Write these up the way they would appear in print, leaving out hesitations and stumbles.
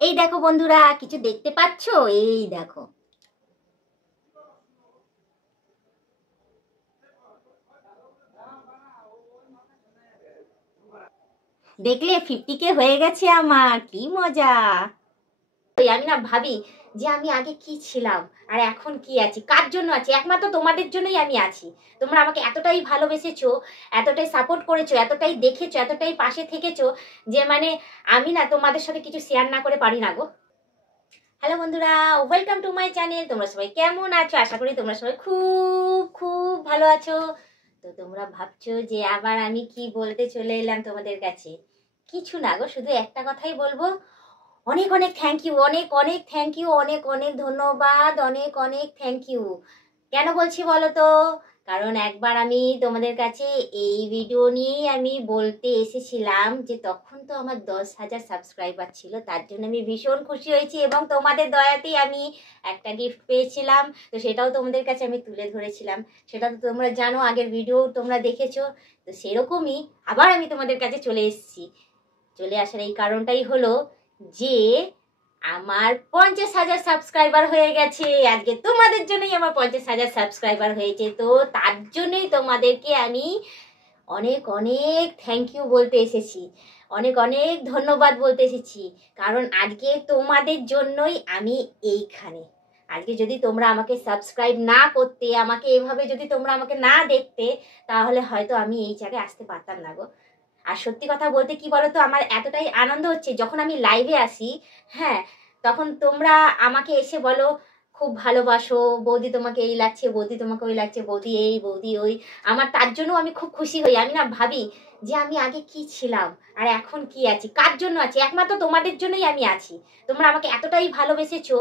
এই দেখো বন্ধুরা, কিছু দেখতে পাচ্ছো? এই দেখো, দেখলে 50K হয়ে গেছে আমার, কি মজা। আমি না ভাবি যে আমি আগে কি ছিলাম আর এখন কি আছি, কার জন্য আছি। একমাত্র তোমাদের জন্যই আমি আছি। তোমরা আমাকে এতটাই ভালোবেসেছো, এতটাই সাপোর্ট করেছো, এতটাই দেখেছো, এতটাই পাশে থেকেছো যে আমি না তোমাদের সাথে কিছু শেয়ার না করে পারি না গো। হ্যালো বন্ধুরা, ওয়েলকাম টু মাই চ্যানেল। তোমরা সবাই কেমন আছো? আশা করি তোমরা সবাই খুব খুব ভালো আছো। তো তোমরা ভাবছো যে আবার আমি কি বলতে চলে এলাম তোমাদের কাছে। কিছু না গো, শুধু একটা কথাই বলবো। অনেক অনেক থ্যাংক ইউ, অনেক অনেক থ্যাংক ইউ, অনেক অনেক ধন্যবাদ, অনেক অনেক থ্যাংক ইউ। কেন বলছি বলো তো? কারণ একবার আমি তোমাদের কাছে এই ভিডিও নিয়েই আমি বলতে এসেছিলাম যে তখন তো আমার 10,000 সাবস্ক্রাইবার ছিল, তার জন্য আমি ভীষণ খুশি হয়েছি এবং তোমাদের দয়াতেই আমি একটা গিফট পেয়েছিলাম। তো সেটাও তোমাদের কাছে আমি তুলে ধরেছিলাম। সেটা তো তোমরা জানো, আগের ভিডিও তোমরা দেখেছো। তো সেরকমই আবার আমি তোমাদের কাছে চলে এসেছি। চলে আসার এই কারণটাই হলো যে আমার 50,000 সাবস্ক্রাইবার হয়ে গেছে। আজকে তোমাদের জন্যই আমার 50,000 সাবস্ক্রাইবার হয়েছে। তো তার জন্যই তোমাদেরকে আমি অনেক অনেক থ্যাংক ইউ বলতে এসেছি, অনেক অনেক ধন্যবাদ বলতে এসেছি। কারণ আজকে তোমাদের জন্যই আমি এইখানে। আজকে যদি তোমরা আমাকে সাবস্ক্রাইব না করতে, আমাকে এভাবে যদি তোমরা আমাকে না দেখতে, তাহলে হয়তো আমি এই জায়গায় আসতে পারতাম না গো। আর সত্যি কথা বলতে কি বলতো, আমার এতটাই আনন্দ হচ্ছে যখন আমি লাইভে আসি। হ্যাঁ, তখন তোমরা আমাকে এসে বলো খুব ভালোবাসো, বৌদি তোমাকে এই লাগছে, বৌদি তোমাকে ওই লাগছে, বৌদি এই বৌদি ওই। আমার তার জন্য আমি খুব খুশি হই। আমি না ভাবি যে আমি আগে কি ছিলাম আর এখন কি আছি, কার জন্য আছি। একমাত্র তোমাদের জন্যই আমি আছি। তোমরা আমাকে এতটাই ভালোবেসেছো,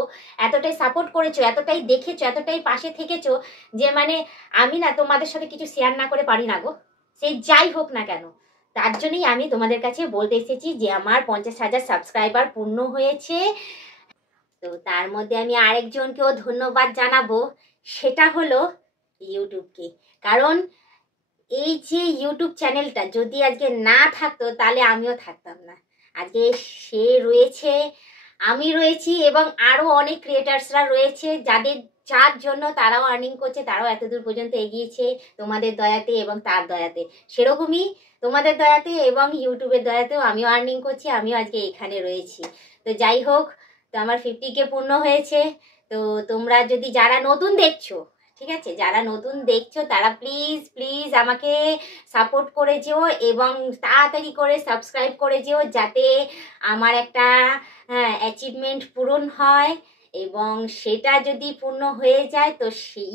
এতটাই সাপোর্ট করেছো, এতটাই দেখেছো, এতটাই পাশে থেকেছো যে আমি না তোমাদের সাথে কিছু শেয়ার না করে পারি না গো। সে যাই হোক না কেন, তার জন্যই আমি তোমাদের কাছে বলতে এসেছি যে আমার 50,000 সাবস্ক্রাইবার পূর্ণ হয়েছে। তো তার মধ্যে আমি আরেকজনকেও ধন্যবাদ জানাবো, সেটা হলো ইউটিউবকে। কারণ এই যে ইউটিউব চ্যানেলটা যদি আজকে না থাকতো তাহলে আমিও থাকতাম না। আজকে সে রয়েছে, আমি রয়েছি এবং আরো অনেক ক্রিয়েটার্সরা রয়েছে যার জন্য তারাও আর্নিং করছে, তারাও এতদূর পর্যন্ত এগিয়েছে তোমাদের দয়াতে এবং তার দয়াতে। সেরকমই তোমাদের দয়াতে এবং ইউটিউবের দয়াতেও আমিও আর্নিং করছি, আমিও আজকে এখানে রয়েছি। তো যাই হোক, তো আমার 50K পূর্ণ হয়েছে। তো তোমরা যদি যারা নতুন দেখছো, ঠিক আছে, যারা নতুন দেখছো তারা প্লিজ প্লিজ আমাকে সাপোর্ট করে যেও এবং তাড়াতাড়ি করে সাবস্ক্রাইব করে যেও, যাতে আমার একটা অ্যাচিভমেন্ট পূরণ হয়। এবং সেটা যদি পূর্ণ হয়ে যায় তো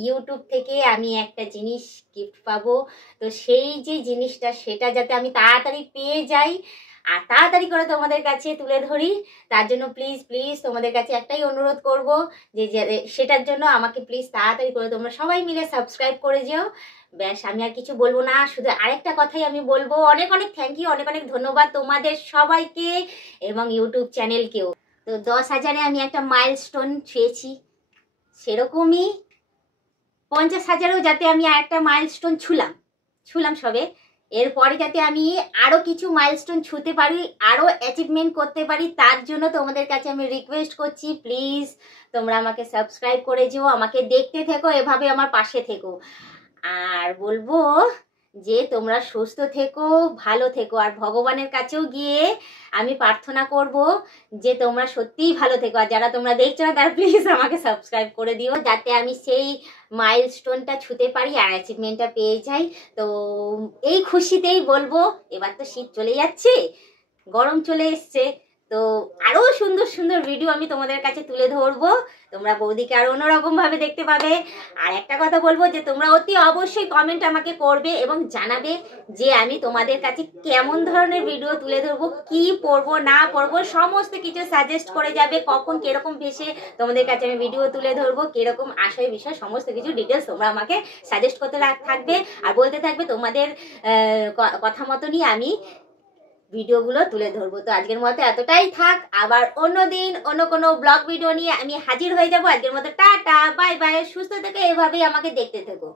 ইউটিউব থেকে আমি একটা জিনিস গিফট পাবো। তো সেই যে জিনিসটা সেটা যাতে আমি তাড়াতাড়ি পেয়ে যাই আর তাড়াতাড়ি করে তোমাদের কাছে তুলে ধরি, তার জন্য প্লিজ প্লিজ তোমাদের কাছে একটাই অনুরোধ করব যে সেটার জন্য আমাকে প্লিজ তাড়াতাড়ি করে তোমরা সবাই মিলে সাবস্ক্রাইব করে যেও। ব্যাস, আমি আর কিছু বলবো না, শুধু আরেকটা কথাই আমি বলবো, অনেক অনেক থ্যাংক ইউ, অনেক অনেক ধন্যবাদ তোমাদের সবাইকে এবং ইউটিউব চ্যানেলকেও। তো 10,000-এ আমি একটা মাইলস্টোন ছুঁয়েছি, সেরকমই 50,000-এও যাতে আমি আর একটা মাইলস্টোন ছুলাম সবে। এরপরে যাতে আমি আরো কিছু মাইলস্টোন ছুঁতে পারি, আরো অ্যাচিভমেন্ট করতে পারি, তার জন্য তোমাদের কাছে আমি রিকোয়েস্ট করছি প্লিজ তোমরা আমাকে সাবস্ক্রাইব করে যেও, আমাকে দেখতে থেকো, এভাবে আমার পাশে থেকো। আর বলবো যে তোমরা সুস্থ থেকো, ভালো থেকো। আর ভগবানের কাছেও গিয়ে আমি প্রার্থনা করব যে তোমরা সত্যিই ভালো থেকো। আর যারা তোমরা দেখছো না তারা প্লিজ আমাকে সাবস্ক্রাইব করে দিও, যাতে আমি সেই মাইলস্টোনটা ছুঁতে পারি আর অ্যাচিভমেন্টটা পেয়ে যাই। তো এই খুশিতেই বলবো, এবার তো শীত চলে যাচ্ছে, গরম চলে এসছে। তো আরো সুন্দর সুন্দর ভিডিও আমি তোমাদের কাছে তুলে ধরবো, তোমরা বৌদিকে আরো অন্যরকম ভাবে দেখতে পাবে। আর একটা কথা বলবো যে তোমরা অতি অবশ্যই কমেন্ট আমাকে করবে এবং জানাবে যে আমি তোমাদের কাছে কেমন ধরনের ভিডিও তুলে ধরবো, কি পড়বো না পড়বো সমস্ত কিছু সাজেস্ট করে যাবে। কখন কিরকম ভেসে তোমাদের কাছে আমি ভিডিও তুলে ধরবো, কিরকম আশয় বিষয় সমস্ত কিছু ডিটেলস তোমরা আমাকে সাজেস্ট করতে থাকবে আর বলতে থাকবে। তোমাদের কথা মতনই আমি ভিডিওগুলো তুলে ধরবো। তো আজকের মতো এতটাই থাক, আবার অন্যদিন অন্য কোনো ব্লগ ভিডিও নিয়ে আমি হাজির হয়ে যাবো। আজকের মতো টাটা, বাই বাই, সুস্থ থেকে এভাবেই আমাকে দেখতে থেকো।